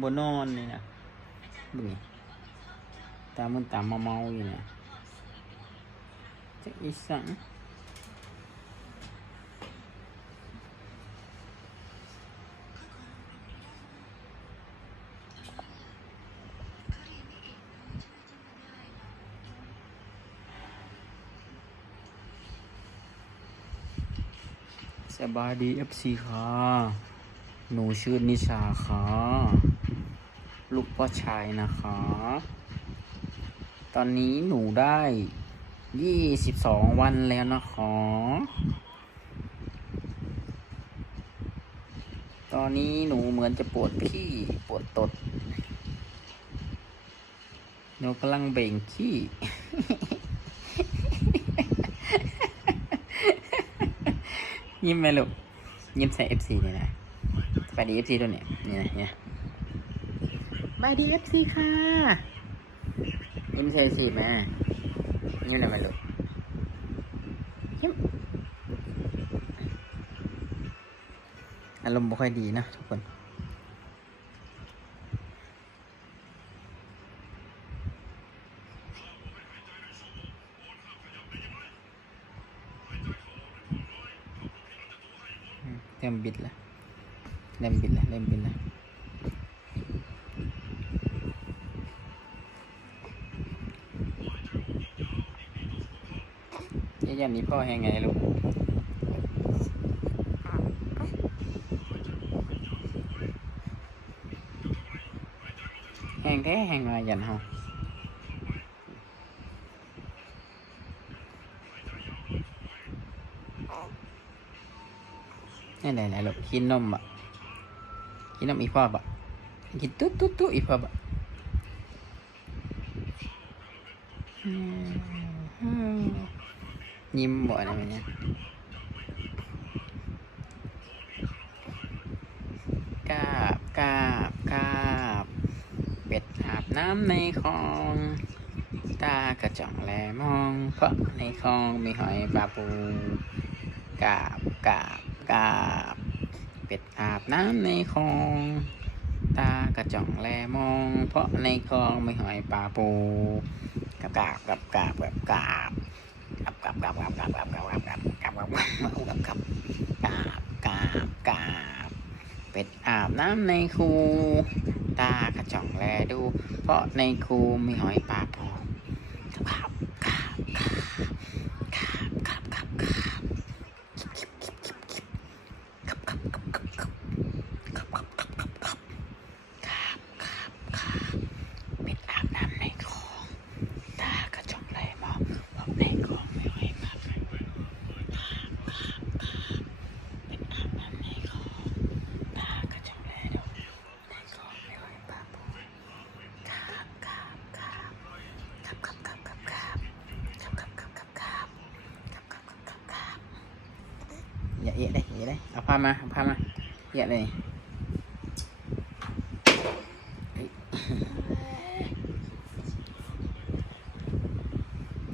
บนอนนี่นะดูนี่ตามันตามมาเมาอยู่เนี่ยจะอีสังสบายดีเอฟซีค่ะ หนูชื่อนิชาค่ะ ลูกพ่อชายนะคะ ตอนนี้หนูได้ยี่สิบสองวันแล้วนะคะ ตอนนี้หนูเหมือนจะปวดขี้ปวดตด หนูกำลังเบ่งขี้ยิ้มไหมลูกยิ้มใส่ FC เนี่ยนะ ไปดี FC ตัวเนี่ยนี่นะเนี่ยไปดี FC ค่ะยิ้มใส่ FC มายิ้มอะไรมาลูกยิ้มอารมณ์ไม่ค่อยดีนะทุกคนเริ่มบิดแล้ว നെമ്പില്ല നെമ്പില്ല cái dành nhịp hoa hàng ngày luôn hàng thế hàng ngoài dành không cái này lại lục khi nôm ạ à. Ini nak ifah bak. Gitu tu tu ifah bak. Hmm. hmm. Nyimbok namanya. Kap, kap, kap. เป็ดอาบน้ำในคลองตากระจ่องแลมอง เพราะในคลองมีหอยปลาปูกาบกาบกาบ เป็ดอาบน้ำในคลอง ตากระจ่องแลมอง เพราะในคลองไมีหอยปลาปูกับกาบกับกาบกับกาบกับกับกับกับกับกับกับกับกับกับกับกับกับกาบกราบกราบเป็ดอาบน้ำในคูตากระจ่องแลดู เพราะในคูมีหอยปลาปูกับกรา อย่าเอะเลยอย่าเอะเลยเอาผ้ามาเอาผ้ามาเอะเลยเฮ้ย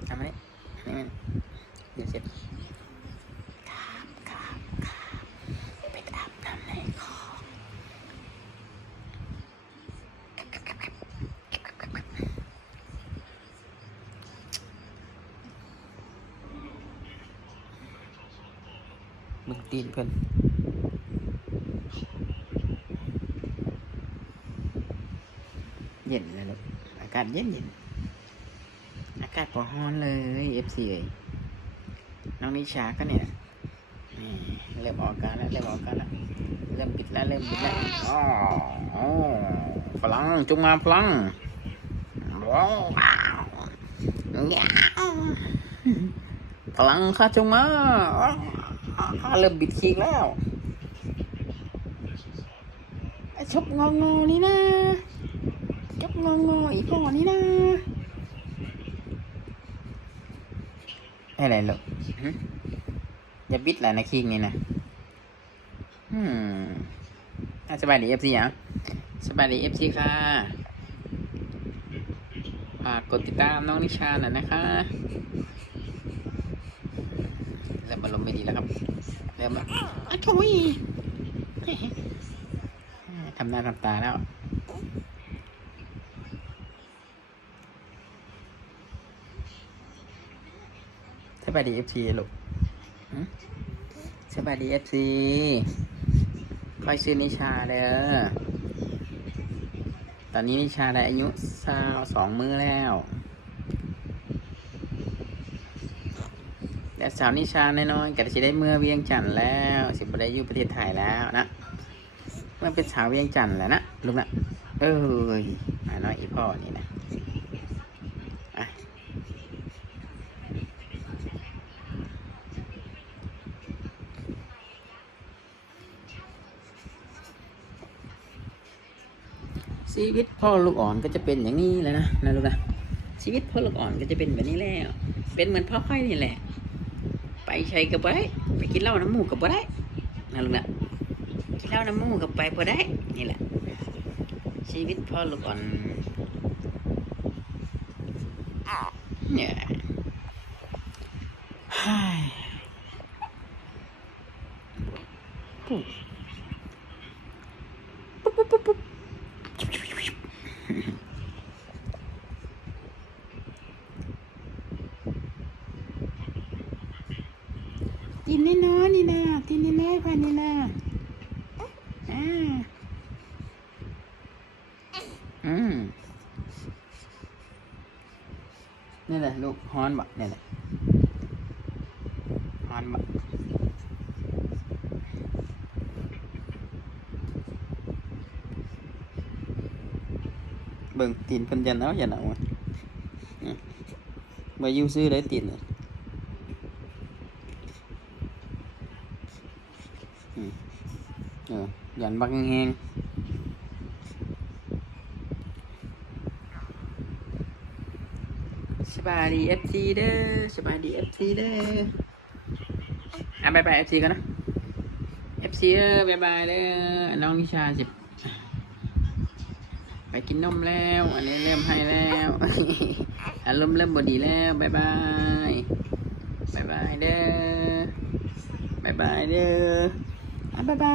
ทำมานี่นี่มันเดี๋ยวเสร็จครับครับครับไปอาบน้ำในคลองมึง ตีนเพื่อนเย็นเลยลูกอากาศเย็นเย็นอากาศพอฮ้อนเลยเอฟซีเอ้ยน้องนิชาก็เนี่ยเริ่มออกอาการแล้วเริ่มออกอาการแล้วเริ่มปิดแล้วเริ่มปิดแล้วอ๋อพลังจุงมาพลังว้าวเงี้ยวพลังข้าจงมา อ๋อข้าเริ่มบิดคิงแล้วไอ้ชบงองอนี่นะชบงองออีพ่อนี่นะอะไรลูกหึอย่าบิดแหละนะคิงนี่นะอืมอะสบายดีเอฟซีอะสบายดีเอฟซีค่ะฝากกดติดตามน้องนิชาหน่อยนะคะเริ่มอารมณ์ไม่ดีแล้วครับ เริ่มแล้วอ้าวโถุยทำหน้าทำตาแล้วสบายดีเอฟซีลูกหึสบายดีเอฟซีคอยซื้อนิชาเด้อ ตอนนี้นิชาได้อายุสาวสองมือแล้ว และสาวนิชาแน้อยๆก็จะได้เมื่อเวียงจันทน์แล้วสิบได้อยู่ประเทศไทยแล้วนะเมื่อเป็นสาวเวียงจันทน์แล้วนะลูกนะเอ้ยมาน้อยอีพ่อนี่นะชีวิตพ่อลูกอ่อนก็จะเป็นอย่างนี้แล้วนะนะลูกนะชีวิตพ่อลูกอ่อนก็จะเป็นแบบนี้แล้ว เป็นเหมือนพ่อค่อยนี่แหละ ไปใช้กับไปไปกินเหล้าน้ำมูกกับไปได้นะลูกนะกินเหล้าน้ำมูกกับไปพอได้นี่แหละ ชีวิตพ่อลูกอ่อนเนี่ยฮ่ายปุ๊บปุ๊บปุ๊บปุ๊บปุ๊บ กินน้อยนี่นะกินน้อยๆพอนี่นะอ่าอืมนี่แหละลูกฮอนบะนี่แหละฮอนบะเบิ่งตีนเพิ่นยันเอาอย่าหนาวอะนี่มาอยู่ซื้อได้ตีนเลยอืม เออยันบักแหงสบายดีเอฟซีเด้อสบายดีเอฟซีเด้ออะบายบายเอฟซีกันนะเอฟซีเด้อบายบายเด้อน้องนิชาสิไปกินนมแล้ว อันนี้เริ่มให้แล้วอารมณ์เริ่มบดีแล้วบายบายบายบายเด้อบายบายเด้อ อะบา